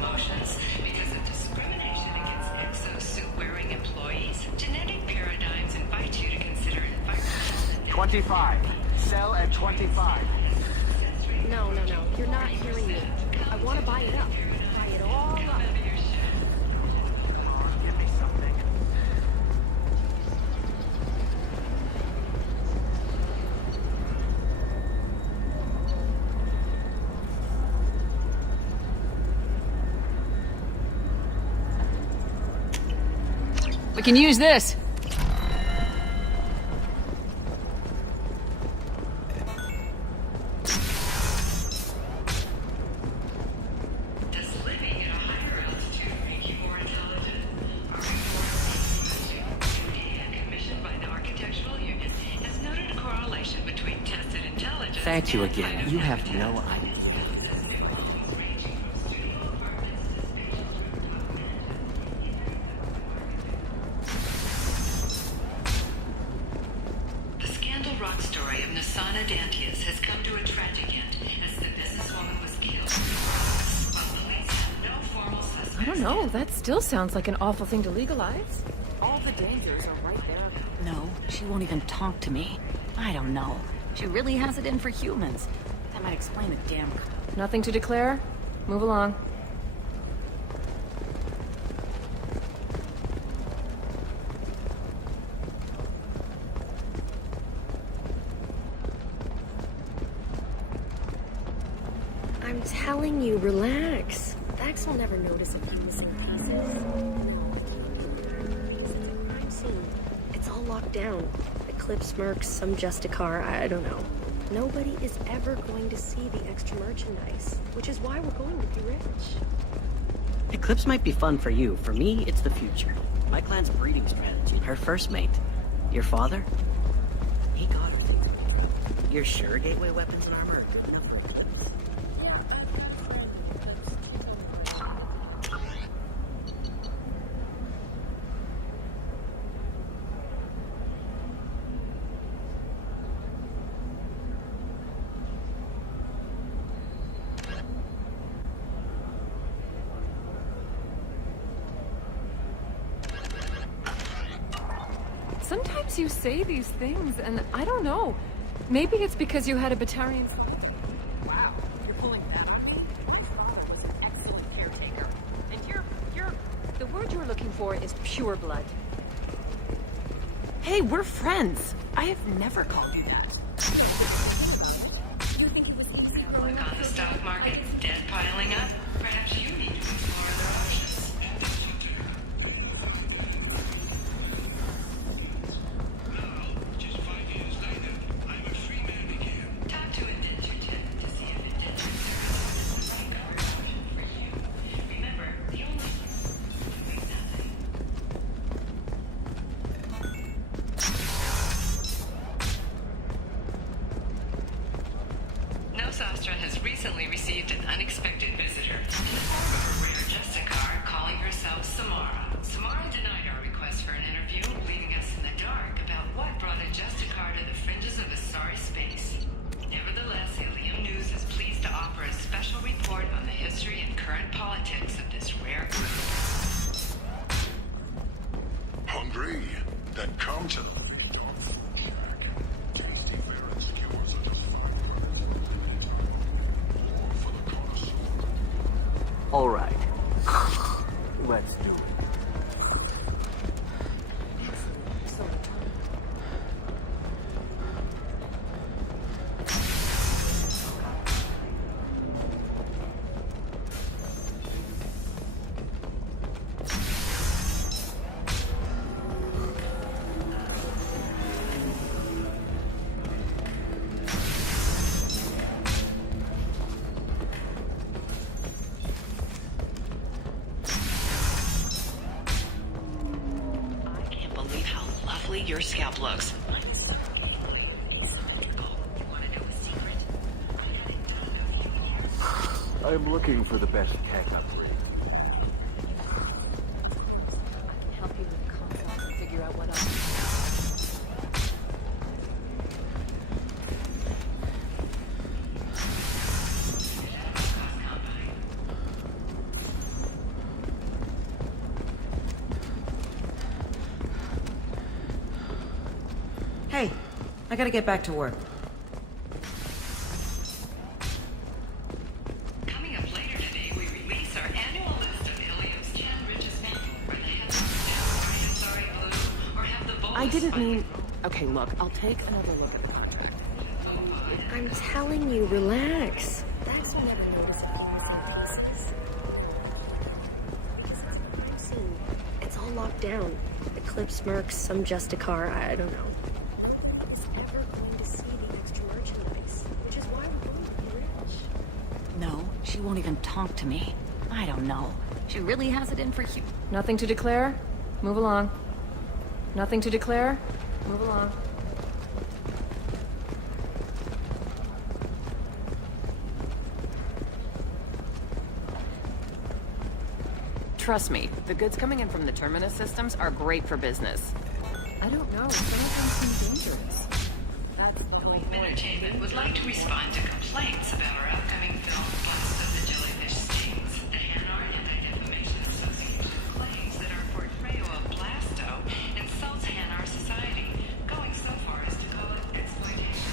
promotions because of discrimination against exosuit-wearing employees. Genetic paradigms invite you to consider environmental... 25. Sell at 25. No. You're not hearing me. I want to buy it up. Buy it all up. Give me something. We can use this. Does living at a higher altitude make you more intelligent? Our report, data commissioned by the Architectural Union, has noted a correlation between tested intelligence. Thank you and again. You have no idea. Has come to a tragic end as the businesswoman was killed. While police have no formal suspects. I don't know. That still sounds like an awful thing to legalize. All the dangers are right there. No, she won't even talk to me. I don't know. She really has it in for humans. That might explain the damn... Nothing to declare? Move along. I'm telling you, relax. Vax will never notice if you missing pieces. Crime scene. It's all locked down. Eclipse mercs, some Justicar, I don't know. Nobody is ever going to see the extra merchandise, which is why we're going to be rich. Eclipse might be fun for you. For me, it's the future. My clan's breeding strategy. Her first mate. Your father? He got her. You're sure gateway weapons and armor are good enough for Eclipse? Sometimes you say these things, and I don't know. Maybe it's because you had a Batarian... Wow, you're pulling that off. Your father was an excellent caretaker. And you're... The word you're looking for is pure blood. Hey, we're friends. I have never called you that. You think it was Like on the stock market, debt piling up? Perhaps you need to explore other options. Just 5 years later, I'm a free man again. Talk to indentured tenant to see if indentured services is the right coverage option for you. Remember, the only doing nothing. Nostastra has recently received an unexpected visitor in the form of a rare Justicar calling herself Samara. Samara denied our request for an interview, leaving us in the dark about what brought a Justicar to the fringes of Asari space. Nevertheless, Ilium News is pleased to offer a special report on the history and current politics of this rare group. Hungry? Then come to the shack. Tasty fare and skewers are just fine. Or for the connoisseur. All right. Let's do it. backup looks. I'm looking for the best tech upgrade. Help you with the console and figure out what else. Hey, I gotta get back to work. Coming up later today, we release our annual list of Ilium's 10 richest people, where the heads of sorry blue, or have the I boldest didn't fund- mean... Okay, look, I'll take another look at the contract. I'm telling you, relax. Dax will never notice anything pieces. This is a crime scene. It's all locked down. Eclipse mercs, some Justicar, I don't know. Nobody's ever going to see the extra merchandise, which is why we're going to be rich. No, she won't even talk to me. I don't know. She really has it in for you. Nothing to declare? Move along. Nothing to declare? Move along. Trust me, the goods coming in from the Terminus systems are great for business. I don't know. Some of them seem dangerous. That's Entertainment would like to respond to complaints about our upcoming film, Bust of the Jellyfish Stings. The Hanar Anti-Defamation Association claims that our portrayal of Blasto insults Hanar society, going so far as to call it exploitation.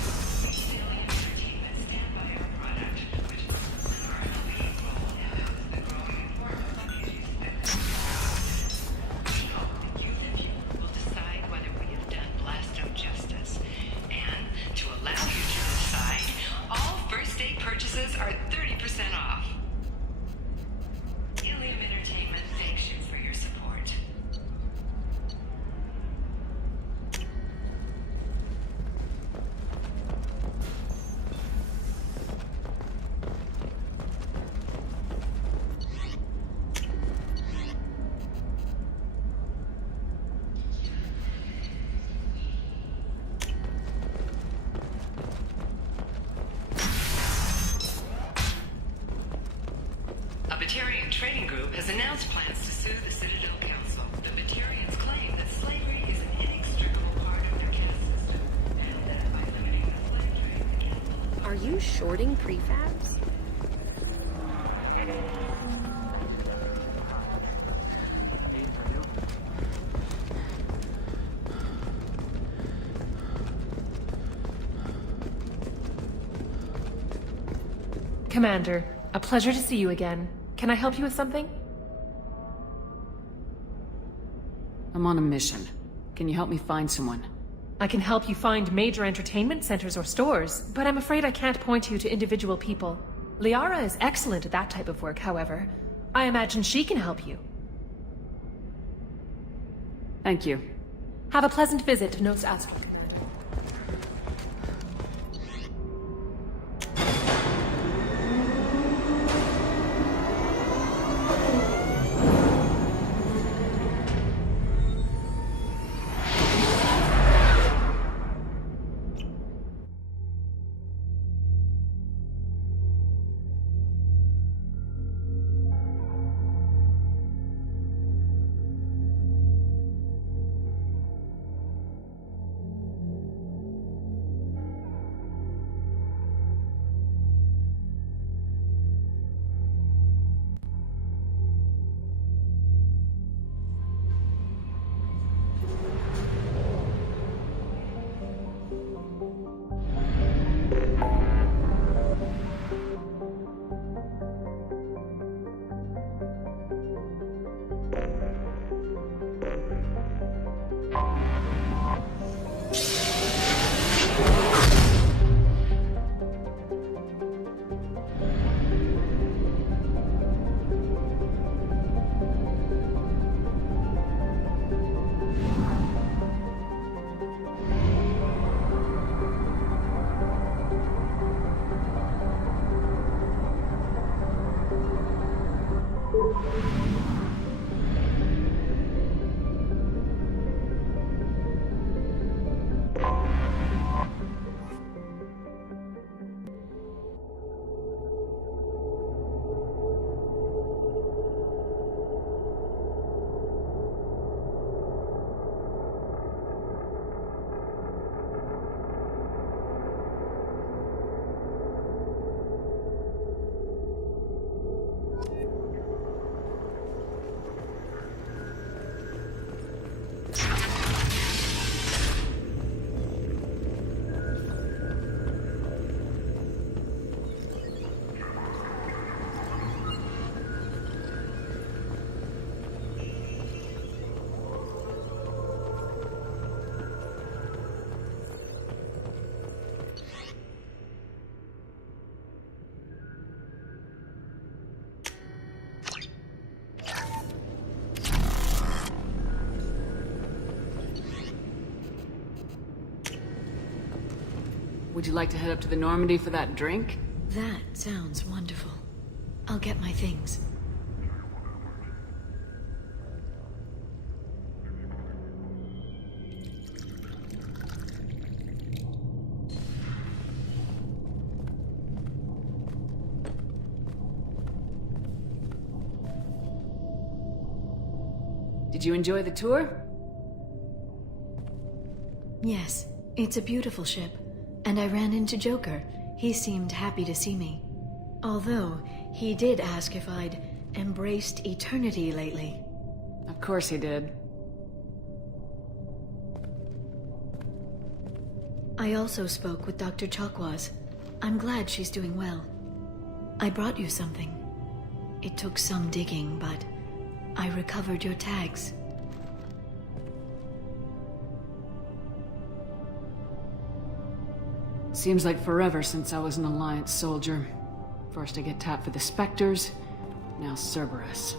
We Alien Entertainment stand by our product, which focuses on our leading role and knows the growing importance on issues that we hope that you, the viewer, will decide whether we have done Blasto justice. And to allow you to decide, all first day purchases are 30% off. Ilium Entertainment thanks you for your support. A Batarian trading group has announced plans to sue the Citadel Council. The Batarians claim that slavery is an inextricable part of their caste system, and that by limiting the slave trade, the capital Are you shorting prefabs? Aim for you. Commander, a pleasure to see you again. Can I help you with something? I'm on a mission. Can you help me find someone? I can help you find major entertainment centers or stores, but I'm afraid I can't point you to individual people. Liara is excellent at that type of work, however. I imagine she can help you. Thank you. Have a pleasant visit to Nos Astra. Would you like to head up to the Normandy for that drink? That sounds wonderful. I'll get my things. Did you enjoy the tour? Yes, it's a beautiful ship. And I ran into Joker. He seemed happy to see me. Although, he did ask if I'd embraced eternity lately. Of course he did. I also spoke with Dr. Chakwas. I'm glad she's doing well. I brought you something. It took some digging, but I recovered your tags. Seems like forever since I was an Alliance soldier. First I get tapped for the Spectres, now Cerberus.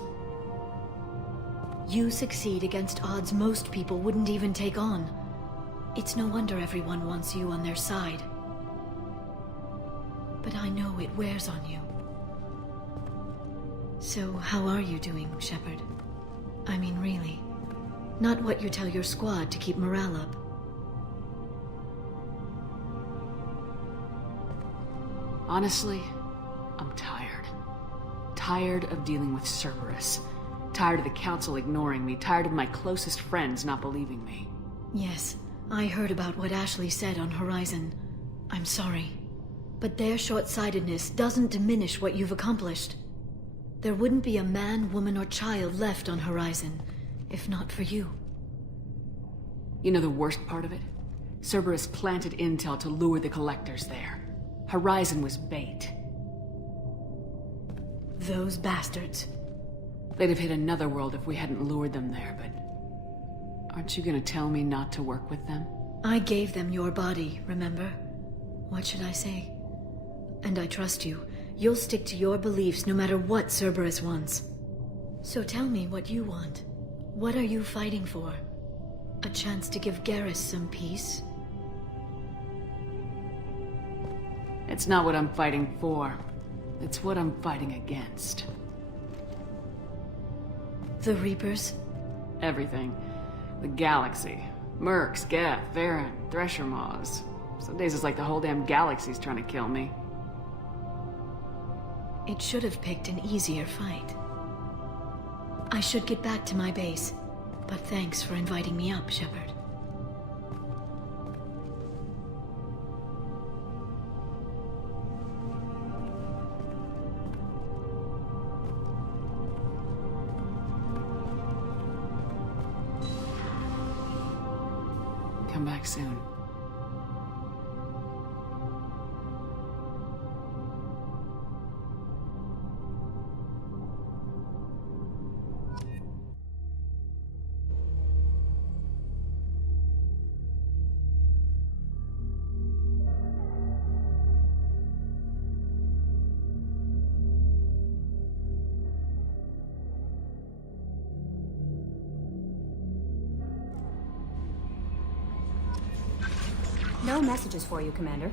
You succeed against odds most people wouldn't even take on. It's no wonder everyone wants you on their side. But I know it wears on you. So how are you doing, Shepard? I mean, really. Not what you tell your squad to keep morale up. Honestly, I'm tired. Tired of dealing with Cerberus. Tired of the Council ignoring me. Tired of my closest friends not believing me. Yes, I heard about what Ashley said on Horizon. I'm sorry. But their short-sightedness doesn't diminish what you've accomplished. There wouldn't be a man, woman, or child left on Horizon, if not for you. You know the worst part of it? Cerberus planted intel to lure the Collectors there. Horizon was bait. Those bastards. They'd have hit another world if we hadn't lured them there, but... Aren't you gonna tell me not to work with them? I gave them your body, remember? What should I say? And I trust you. You'll stick to your beliefs no matter what Cerberus wants. So tell me what you want. What are you fighting for? A chance to give Garrus some peace? It's not what I'm fighting for. It's what I'm fighting against. The Reapers? Everything. The galaxy. Mercs, Geth, Varen, Thresher Maws. Some days it's like the whole damn galaxy's trying to kill me. It should have picked an easier fight. I should get back to my base, but thanks for inviting me up, Shepard. Come back soon. No messages for you, Commander.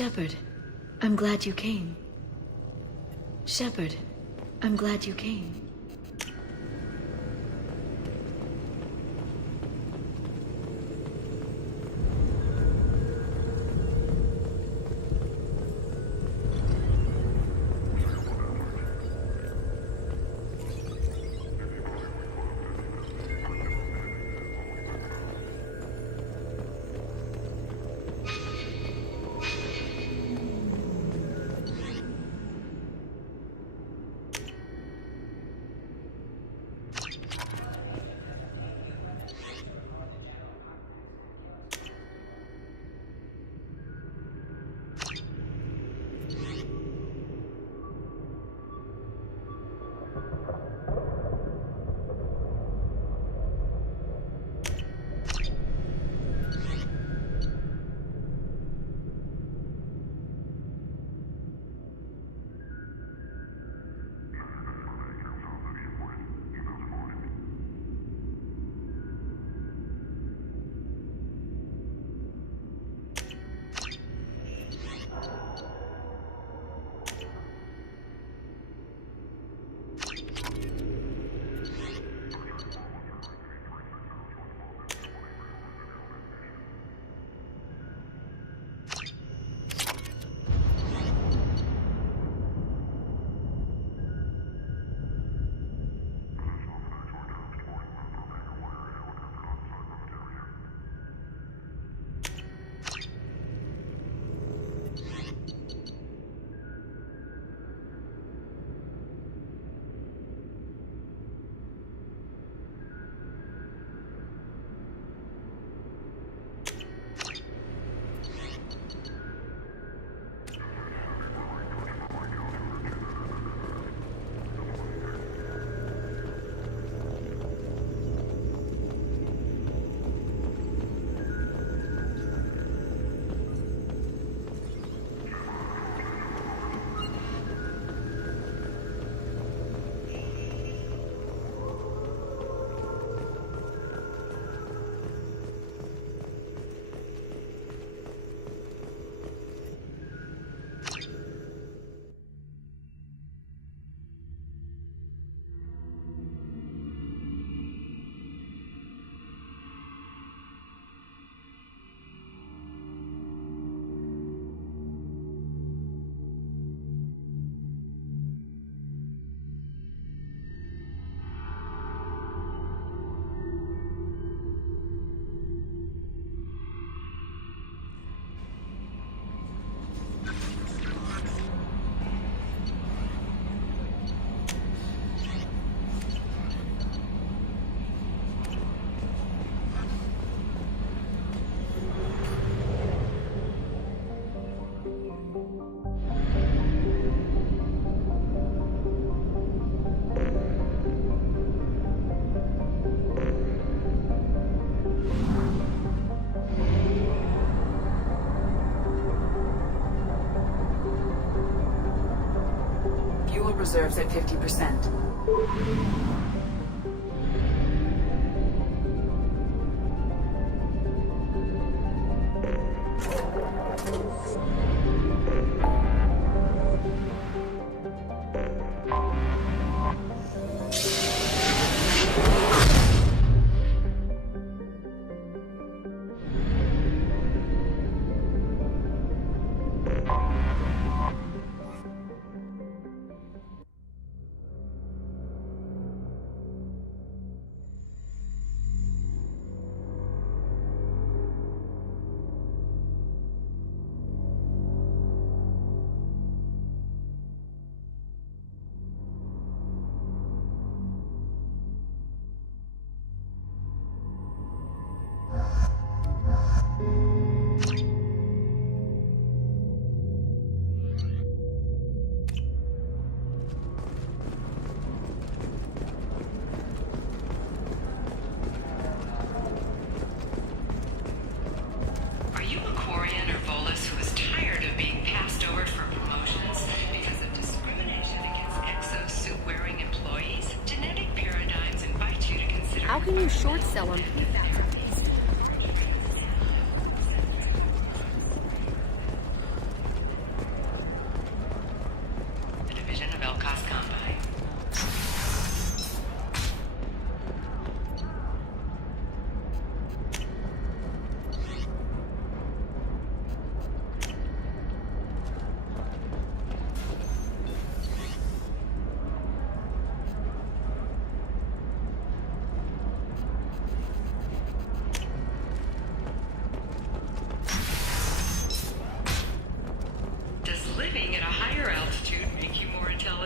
Shepard, I'm glad you came. Shepard, I'm glad you came. Reserves at 50%. How can you short sell on PFAS?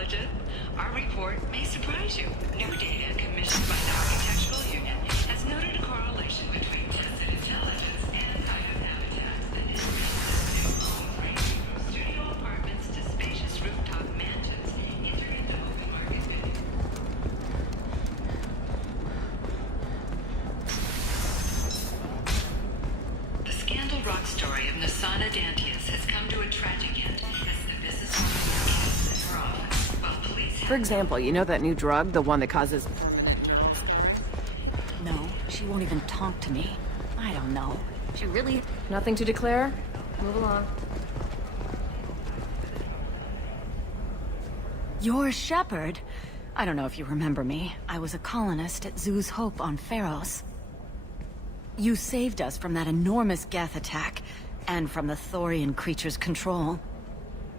intelligent? Our report may surprise you. New data commissioned by the Architectural Union has noted a correlation between tested intelligence and type of habitats that is ranging from studio apartments to spacious rooftop mansions entering the open market bidding. The Scandal Rock story of Nasana Dantius has come to a tragic end as the businesswoman is in her office, while police For example, you know that new drug, the one that causes No, she won't even talk to me. I don't know. She really... Nothing to declare? Move along. You're Shepard. I don't know if you remember me. I was a colonist at Zoo's Hope on Pharos. You saved us from that enormous Geth attack, and from the Thorian creature's control.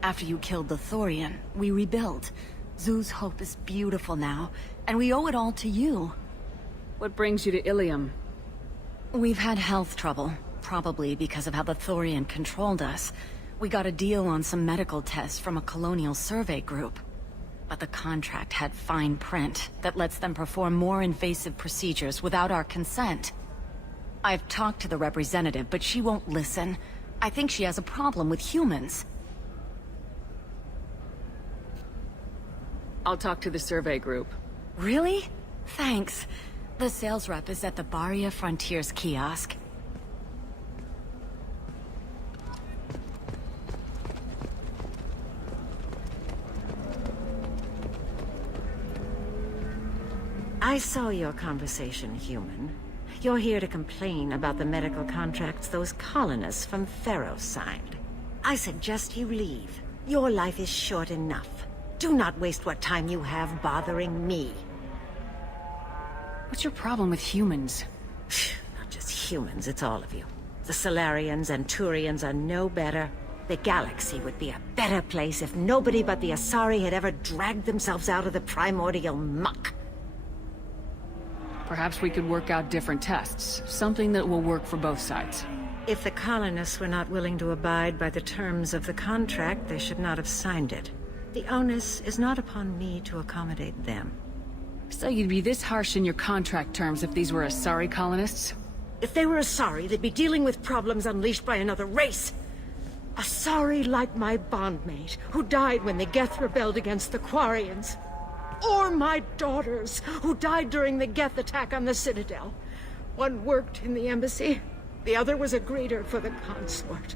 After you killed the Thorian, we rebuilt. Zoo's Hope is beautiful now, and we owe it all to you. What brings you to Ilium? We've had health trouble, probably because of how the Thorian controlled us. We got a deal on some medical tests from a colonial survey group. But the contract had fine print that lets them perform more invasive procedures without our consent. I've talked to the representative, but she won't listen. I think she has a problem with humans. I'll talk to the survey group. Really? Thanks. The sales rep is at the Barria Frontiers kiosk. I saw your conversation, human. You're here to complain about the medical contracts those colonists from Pharos signed. I suggest you leave. Your life is short enough. Do not waste what time you have bothering me. What's your problem with humans? Not just humans, it's all of you. The Solarians and Turians are no better. The galaxy would be a better place if nobody but the Asari had ever dragged themselves out of the primordial muck. Perhaps we could work out different tests. Something that will work for both sides. If the colonists were not willing to abide by the terms of the contract, they should not have signed it. The onus is not upon me to accommodate them. So you'd be this harsh in your contract terms if these were Asari colonists? If they were Asari, they'd be dealing with problems unleashed by another race. Asari like my bondmate, who died when the Geth rebelled against the Quarians. Or my daughters, who died during the Geth attack on the Citadel. One worked in the embassy, the other was a greeter for the consort.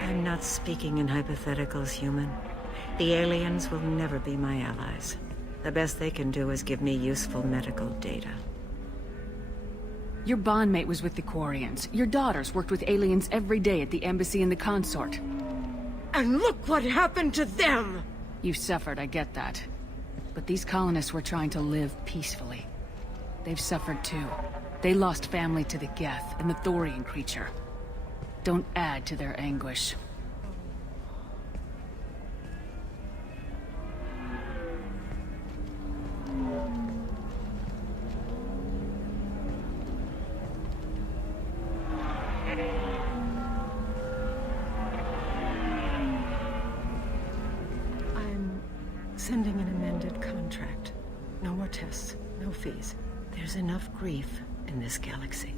I'm not speaking in hypotheticals, human. The aliens will never be my allies. The best they can do is give me useful medical data. Your bondmate was with the Quarians. Your daughters worked with aliens every day at the embassy and the consort. And look what happened to them! You suffered, I get that. But these colonists were trying to live peacefully. They've suffered too. They lost family to the Geth and the Thorian creature. Don't add to their anguish. I'm sending an amended contract. No more tests, no fees. There's enough grief in this galaxy.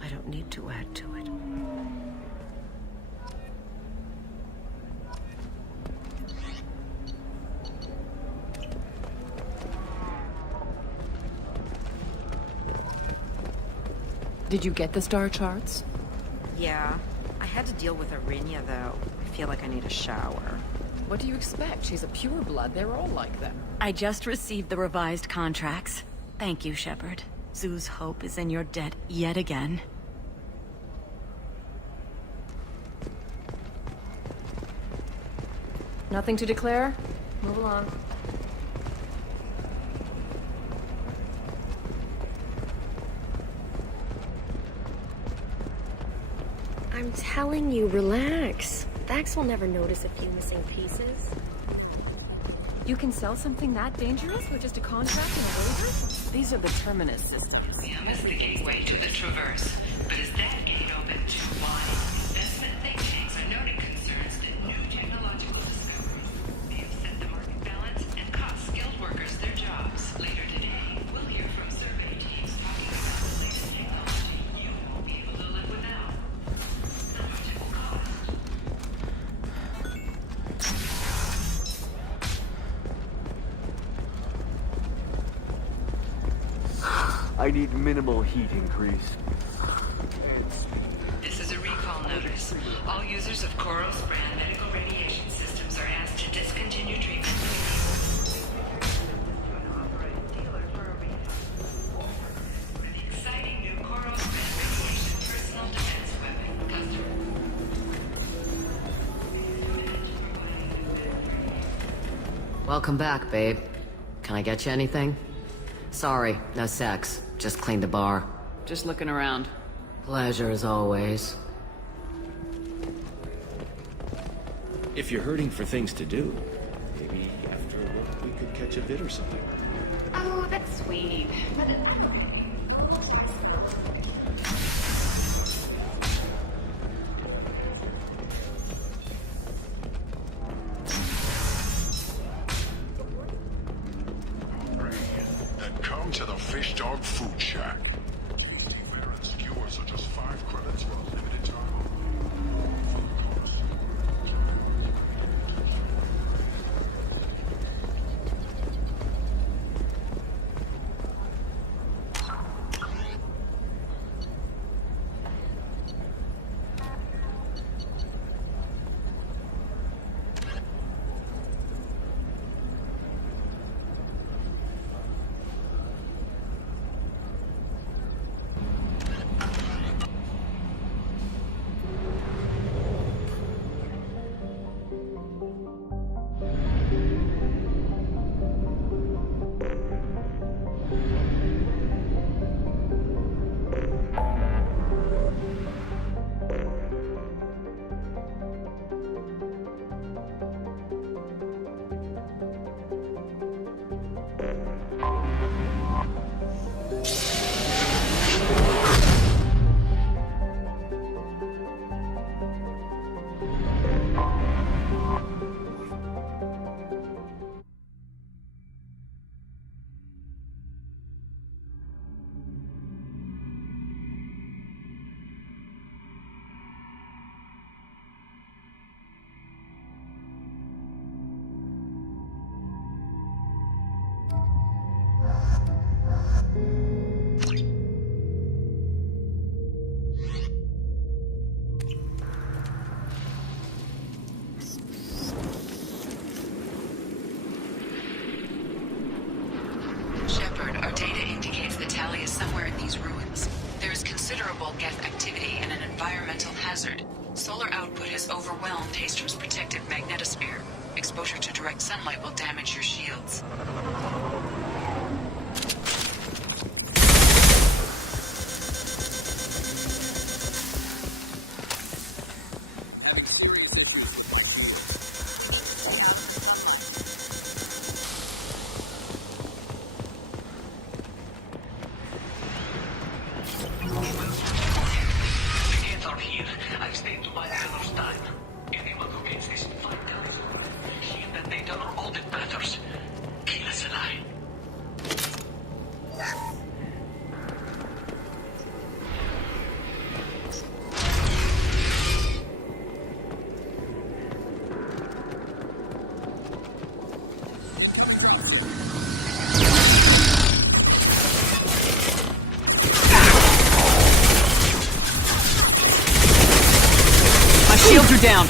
I don't need to add to it. Did you get the star charts? Yeah. I had to deal with Arinya, though. I feel like I need a shower. What do you expect? She's a pureblood. They're all like that. I just received the revised contracts. Thank you, Shepard. Zoo's Hope is in your debt yet again. Nothing to declare? Move along. I'm telling you, relax. Vax will never notice a few missing pieces. You can sell something that dangerous with just a contract and a waiver? These are the Terminus systems. Ilium is the gateway to the Traverse, but is that gate open too wide? I need minimal heat increase. This is a recall notice. All users of Koros brand medical radiation systems are asked to discontinue treatment. An exciting new Koros brand radiation personal defense weapon. Welcome back, babe. Can I get you anything? Sorry, no sex. Just cleaned the bar. Just looking around. Pleasure as always. If you're hurting for things to do, maybe after work we could catch a bit or something. Oh, that's sweet. But Then come to the Fish Dog Food Shack. Tasty fare and skewers are just 5 credits for a limited time. Tali is somewhere in these ruins. There is considerable Geth activity and an environmental hazard. Solar output has overwhelmed Hastrom's protective magnetosphere. Exposure to direct sunlight will damage your shields. Shields are down.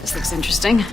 This looks interesting.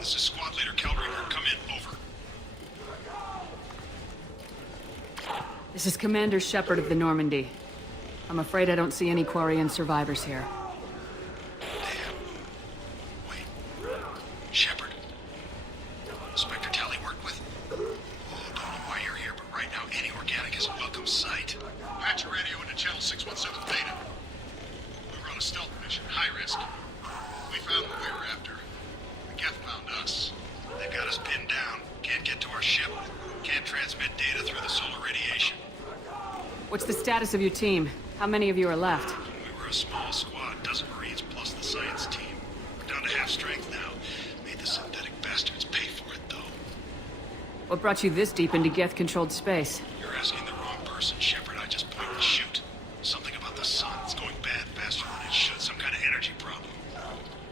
This is Squad Leader Calringer. Come in. Over. This is Commander Shepard of the Normandy. I'm afraid I don't see any Quarian survivors here. Damn. Wait. Shepard. Inspector Tali worked with? Oh, don't know why you're here, but right now any organic is a welcome sight. Patch your radio into channel 617 Beta. We were on a stealth mission, high risk. We found what we were after. The Geth found us. They've got us pinned down. Can't get to our ship. Can't transmit data through the solar radiation. What's the status of your team? How many of you are left? We were a small squad, dozen Marines plus the science team. We're down to half strength now. Made the synthetic bastards pay for it, though. What brought you this deep into Geth-controlled space? You're asking the wrong person, Shepard. I just point and shoot. Something about the sun. It's going bad faster than it should. Some kind of energy problem.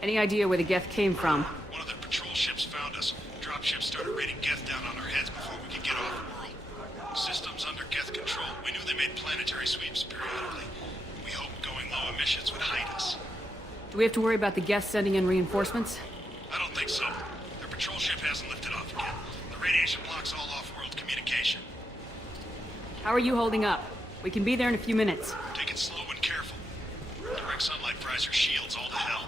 Any idea where the Geth came from? One of the patrol ships found us. Dropships started raining Geth down on our heads before we could get off the world. Systems under Geth control. We knew they made planetary sweeps periodically. We hoped going low emissions would hide us. Do we have to worry about the Geth sending in reinforcements? I don't think so. Their patrol ship hasn't lifted off again. The radiation blocks all off-world communication. How are you holding up? We can be there in a few minutes. Take it slow and careful. Direct sunlight fries your shields all to hell.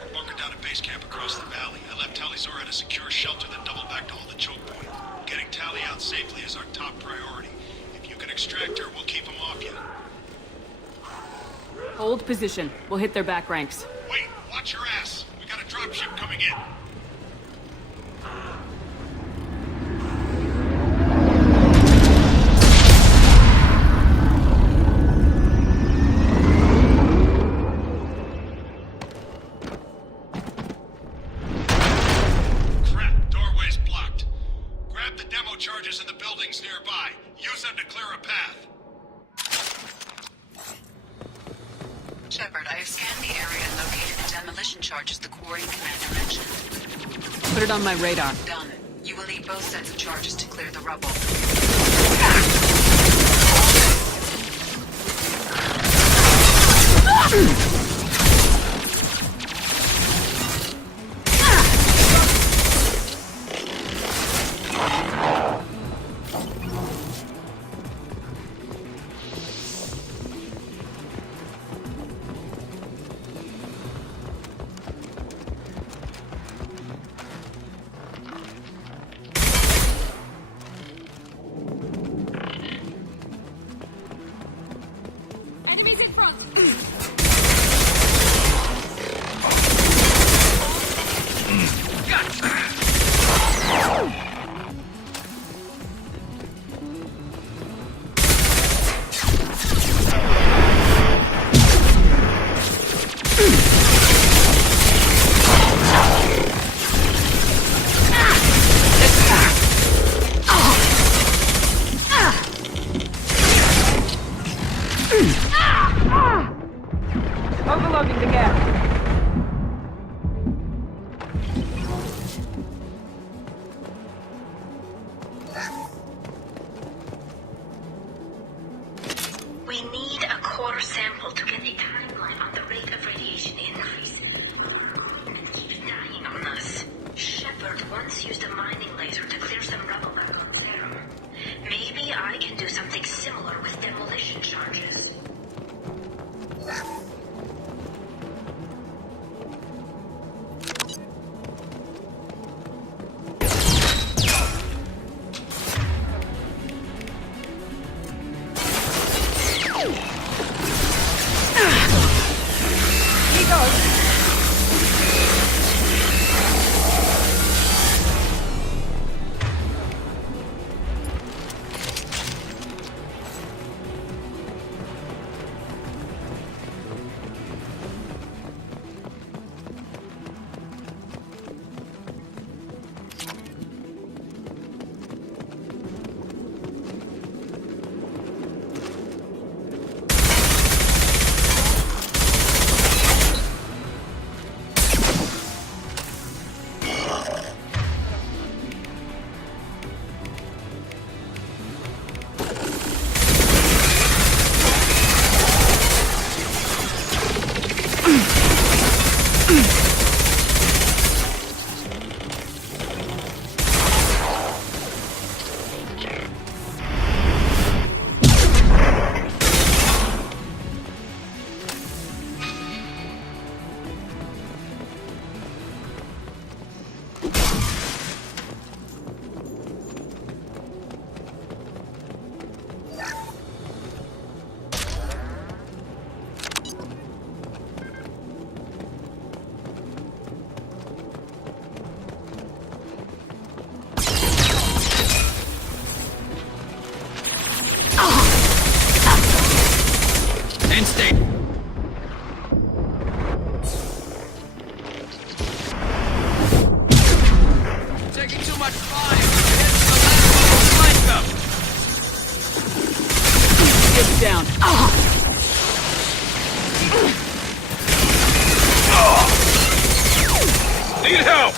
We're bunkered down at base camp across the valley. I left Tali's at a secure shelter, then doubled back to hold the choke point. Getting Tali out safely is our top priority. If you can extract her, we'll keep them off you. Hold position. We'll hit their back ranks. Wait, watch your ass. We got a dropship coming in. Crap, doorway's blocked. Grab the demo charges in the buildings nearby. Use them to clear a path. Shepard, I have scanned the area and located the demolition charges the Quarian commander mentioned. Put it on my radar. Done. You will need both sets of charges to clear the rubble. Enemies in front! Overloading the Geth. We need a core sample to get a timeline on the rate of radiation increase. Our equipment keeps dying on us. Shepard once used a mining laser to clear some rubble back on Terra. Maybe I can do something similar with demolition charges. Need help!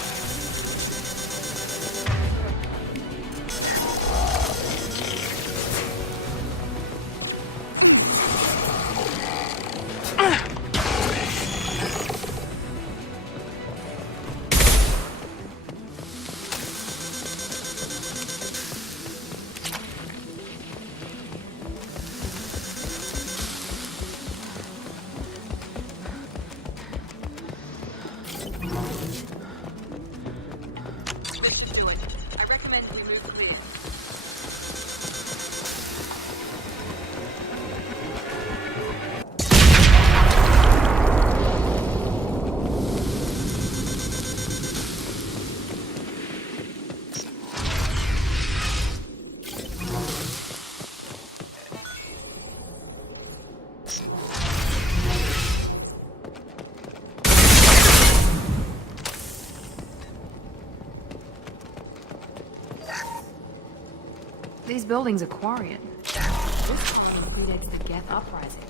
These buildings are Quarian. This predates the Geth uprising.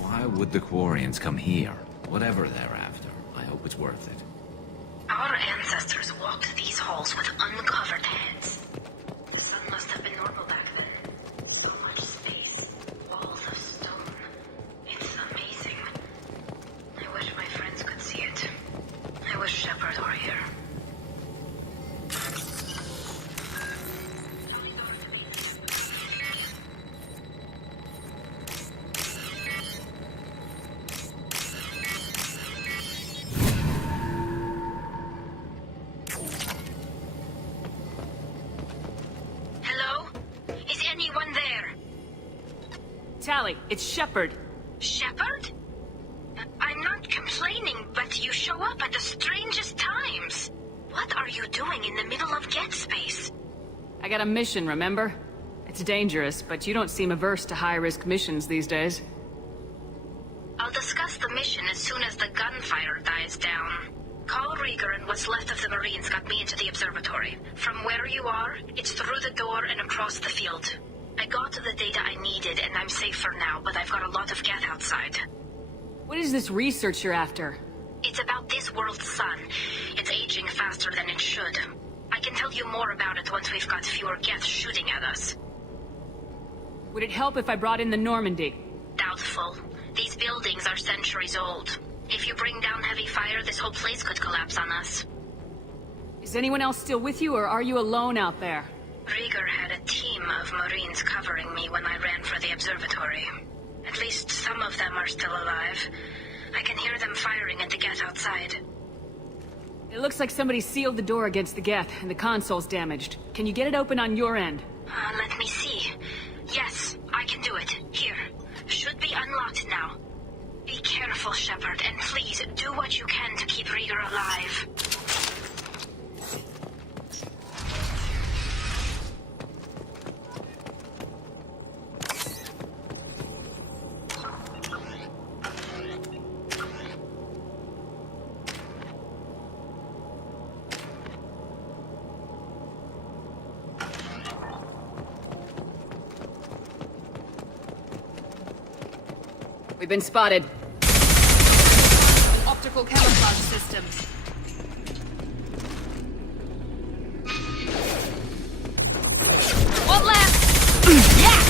Why would the Quarians come here? Whatever they're after, I hope it's worth it. Our ancestors walked these halls with uncovered heads. The sun must have been normal back then. So much space, walls of stone. It's amazing. I wish my friends could see it. I wish Shepard were here. Tali, it's Shepard. Shepard? I'm not complaining, but you show up at the strangest times. What are you doing in the middle of Geth space? I got a mission, remember? It's dangerous, but you don't seem averse to high-risk missions these days. I'll discuss the mission as soon as the gunfire dies down. Call Rieger and what's left of the Marines got me into the observatory. From where you are, it's through the door and across the field. I got the data I needed, and I'm safe for now, but I've got a lot of Geth outside. What is this research you're after? It's about this world's sun. It's aging faster than it should. I can tell you more about it once we've got fewer Geth shooting at us. Would it help if I brought in the Normandy? Doubtful. These buildings are centuries old. If you bring down heavy fire, this whole place could collapse on us. Is anyone else still with you, or are you alone out there? Rieger had a team of Marines covering me when I ran for the observatory. At least some of them are still alive. I can hear them firing at the Geth outside. It looks like somebody sealed the door against the Geth, and the console's damaged. Can you get it open on your end? Let me see. Yes, I can do it. Here. Should be unlocked now. Be careful, Shepard, and please do what you can to keep Rieger alive. We've been spotted. Optical camouflage system. One left! Yes!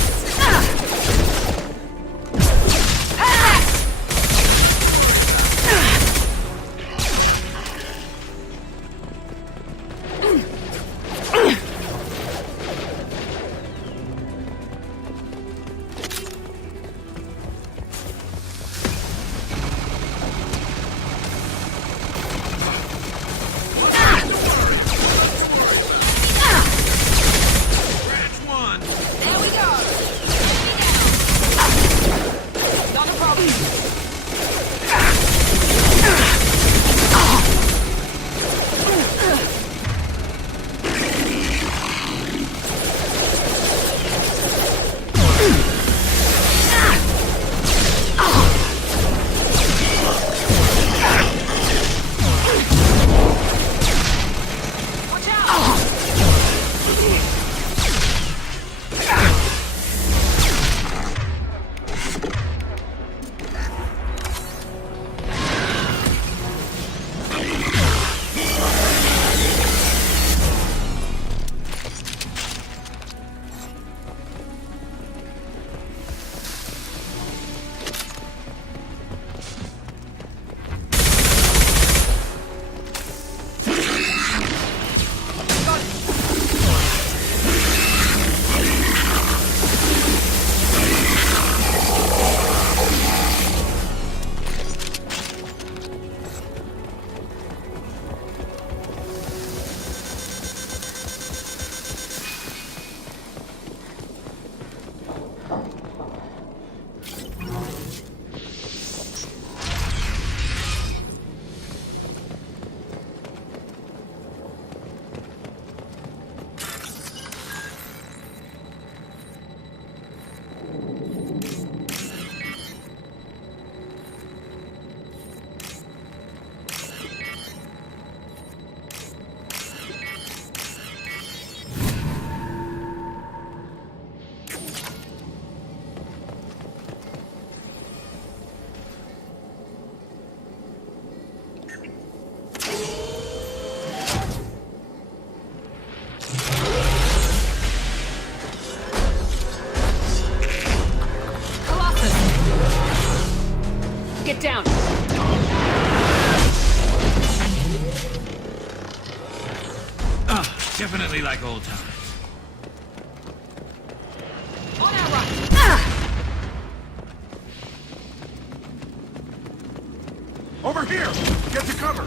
Get down! Definitely like old times. On our right! Over here! Get to cover!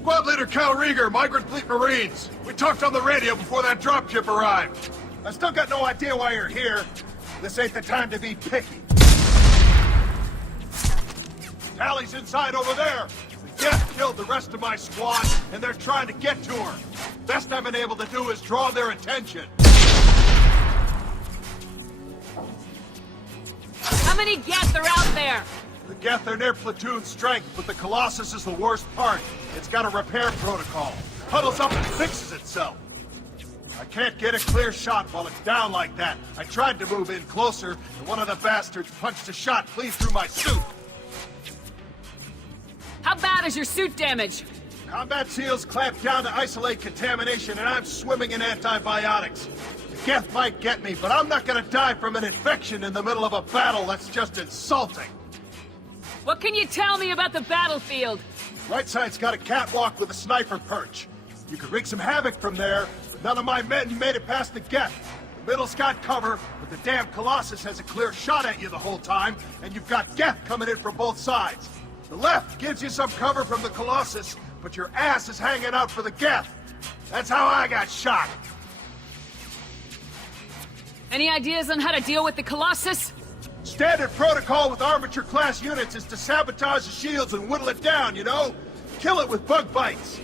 Squad Leader Cal Rieger, Migrant Fleet Marines. We talked on the radio before that dropship arrived. I still got no idea why you're here. This ain't the time to be picky. Tali's inside over there. The Geth killed the rest of my squad, and they're trying to get to her. Best I've been able to do is draw their attention. How many Geth are out there? The Geth are near platoon strength, but the Colossus is the worst part. It's got a repair protocol. Huddles up and fixes itself. I can't get a clear shot while it's down like that. I tried to move in closer, and one of the bastards punched a shot clean through my suit. How bad is your suit damage? Combat SEALs clamped down to isolate contamination, and I'm swimming in antibiotics. The Geth might get me, but I'm not gonna die from an infection in the middle of a battle. That's just insulting. What can you tell me about the battlefield? Right side's got a catwalk with a sniper perch. You could wreak some havoc from there, but none of my men made it past the Geth. The middle's got cover, but the damn Colossus has a clear shot at you the whole time, and you've got Geth coming in from both sides. The left gives you some cover from the Colossus, but your ass is hanging out for the Geth. That's how I got shot. Any ideas on how to deal with the Colossus? Standard protocol with armature-class units is to sabotage the shields and whittle it down, you know? Kill it with bug bites.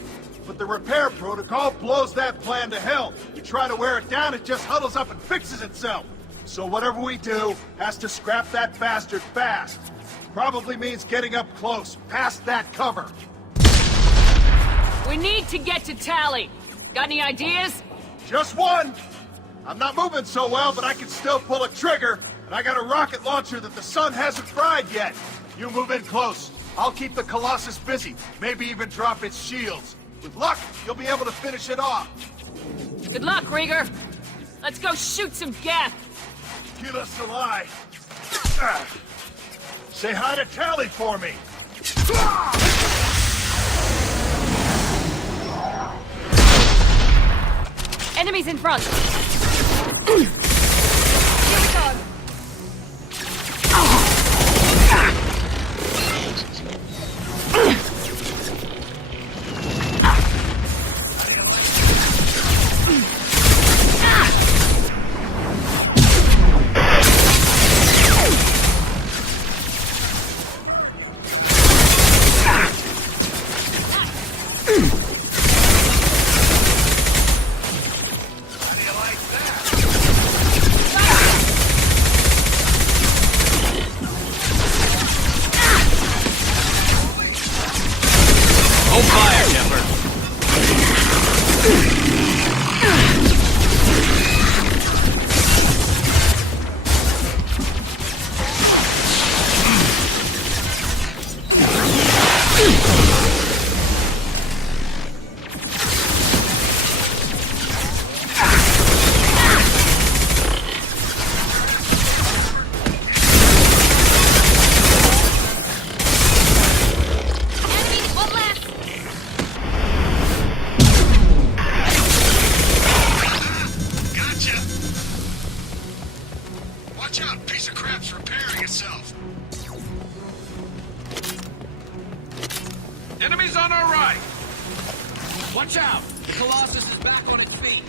But the repair protocol blows that plan to hell. You try to wear it down, it just huddles up and fixes itself. So whatever we do has to scrap that bastard fast. Probably means getting up close, past that cover. We need to get to Tali. Got any ideas? Just one. I'm not moving so well, but I can still pull a trigger. And I got a rocket launcher that the sun hasn't fried yet. You move in close. I'll keep the Colossus busy. Maybe even drop its shields. With luck, you'll be able to finish it off. Good luck, Rieger. Let's go shoot some Geth. Kila Salai. Say hi to Tali for me. Enemies in front. Enemies on our right! Watch out! The Colossus is back on its feet.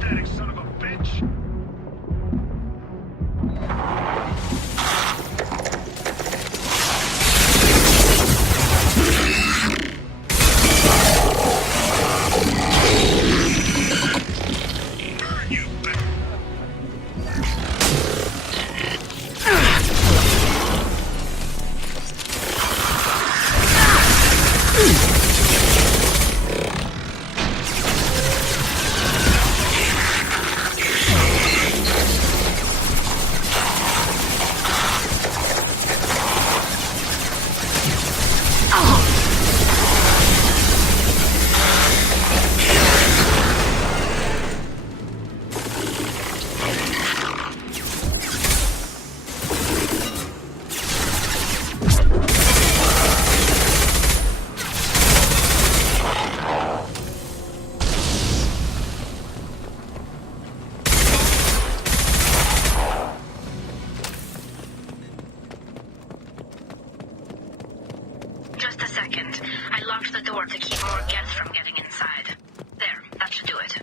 pathetic son of a bitch! Just a second. I locked the door to keep more Geth from getting inside. There, that should do it.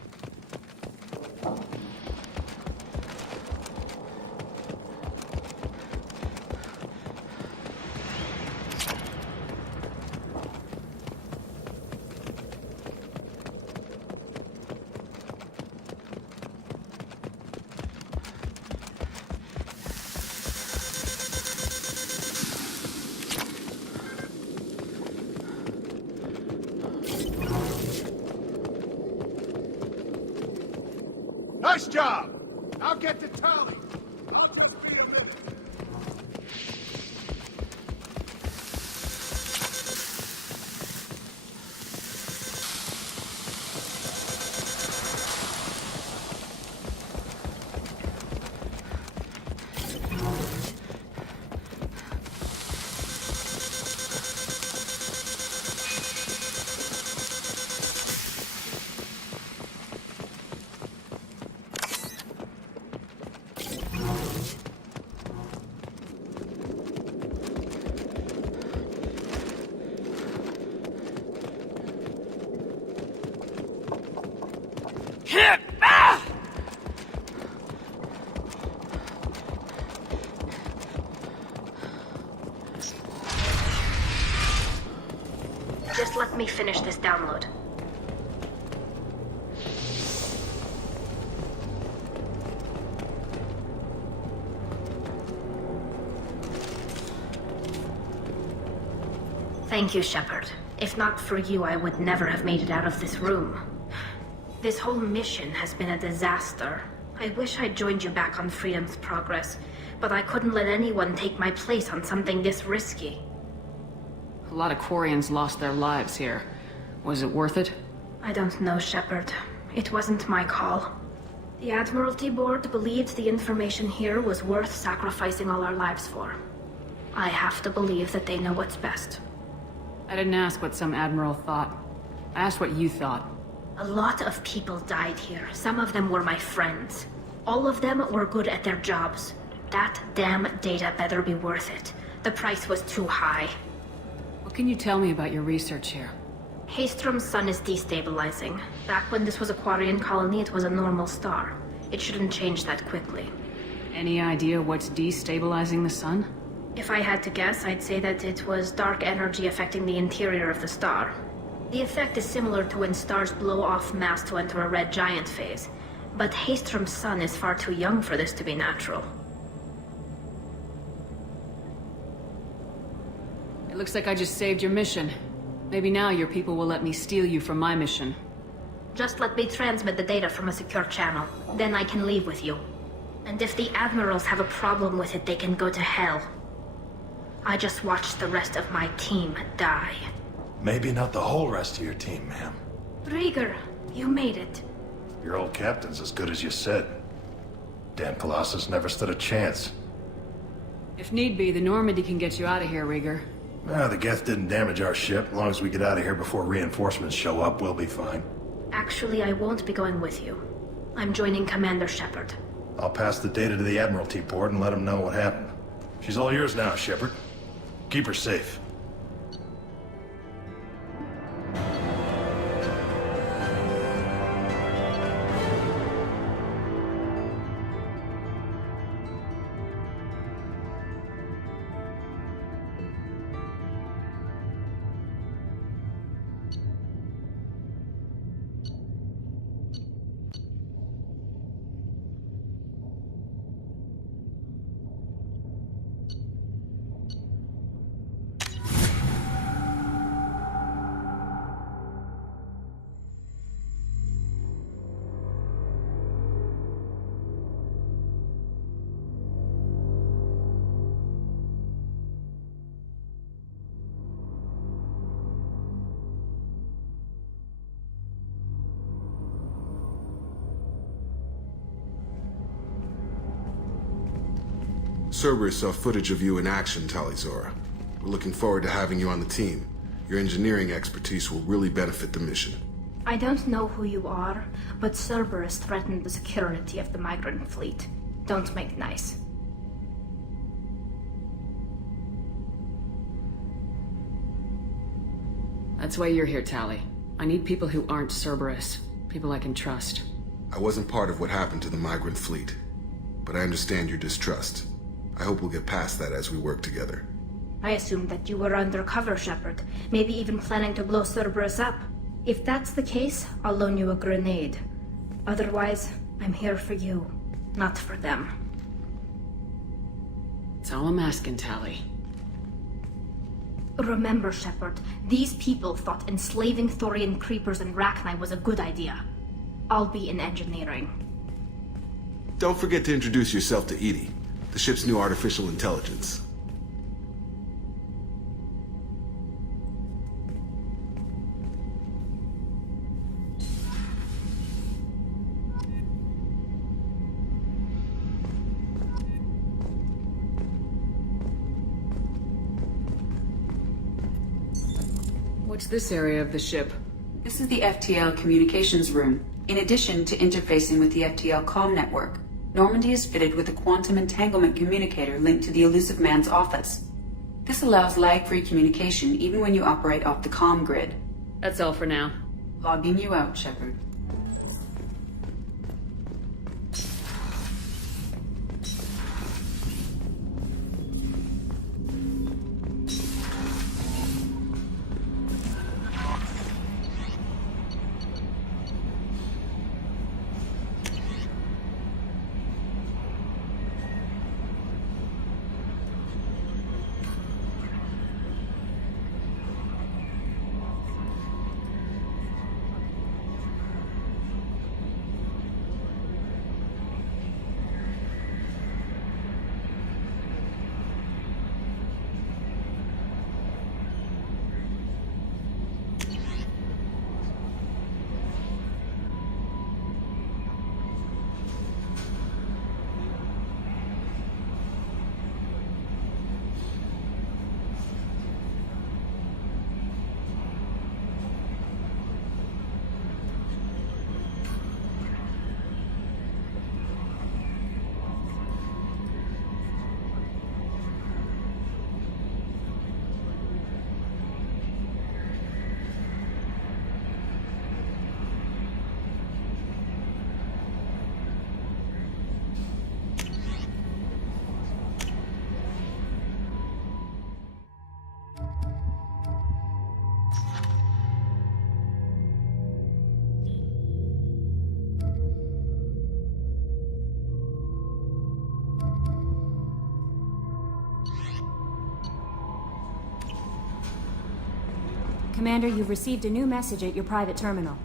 Nice job! I'll get to Tali. I'll just be a minute. Just let me finish this download. Thank you, Shepard. If not for you, I would never have made it out of this room. This whole mission has been a disaster. I wish I'd joined you back on Freedom's Progress, but I couldn't let anyone take my place on something this risky. A lot of Quarians lost their lives here. Was it worth it? I don't know, Shepard. It wasn't my call. The Admiralty Board believed the information here was worth sacrificing all our lives for. I have to believe that they know what's best. I didn't ask what some admiral thought. I asked what you thought. A lot of people died here. Some of them were my friends. All of them were good at their jobs. That damn data better be worth it. The price was too high. What can you tell me about your research here? Haystrom's sun is destabilizing. Back when this was a Quarian colony, it was a normal star. It shouldn't change that quickly. Any idea what's destabilizing the sun? If I had to guess, I'd say that it was dark energy affecting the interior of the star. The effect is similar to when stars blow off mass to enter a red giant phase. But Haystrom's sun is far too young for this to be natural. It looks like I just saved your mission. Maybe now your people will let me steal you from my mission. Just let me transmit the data from a secure channel. Then I can leave with you. And if the Admirals have a problem with it, they can go to hell. I just watched the rest of my team die. Maybe not the whole rest of your team, ma'am. Rieger, you made it. Your old captain's as good as you said. Damn Colossus never stood a chance. If need be, the Normandy can get you out of here, Rieger. The Geth didn't damage our ship. As long as we get out of here before reinforcements show up, we'll be fine. Actually, I won't be going with you. I'm joining Commander Shepard. I'll pass the data to the Admiralty Board and let them know what happened. She's all yours now, Shepard. Keep her safe. Cerberus saw footage of you in action, Tali Zora. We're looking forward to having you on the team. Your engineering expertise will really benefit the mission. I don't know who you are, but Cerberus threatened the security of the migrant fleet. Don't make nice. That's why you're here, Tali. I need people who aren't Cerberus. People I can trust. I wasn't part of what happened to the migrant fleet, but I understand your distrust. I hope we'll get past that as we work together. I assumed that you were undercover, Shepard. Maybe even planning to blow Cerberus up. If that's the case, I'll loan you a grenade. Otherwise, I'm here for you, not for them. It's all I'm asking, Tali. Remember, Shepard, these people thought enslaving Thorian creepers in Rachni was a good idea. I'll be in engineering. Don't forget to introduce yourself to EDI, the ship's new artificial intelligence. What's this area of the ship? This is the FTL communications room. In addition to interfacing with the FTL comm network, Normandy is fitted with a quantum entanglement communicator linked to the Elusive Man's office. This allows lag-free communication even when you operate off the comm grid. That's all for now. Logging you out, Shepard. Commander, you've received a new message at your private terminal.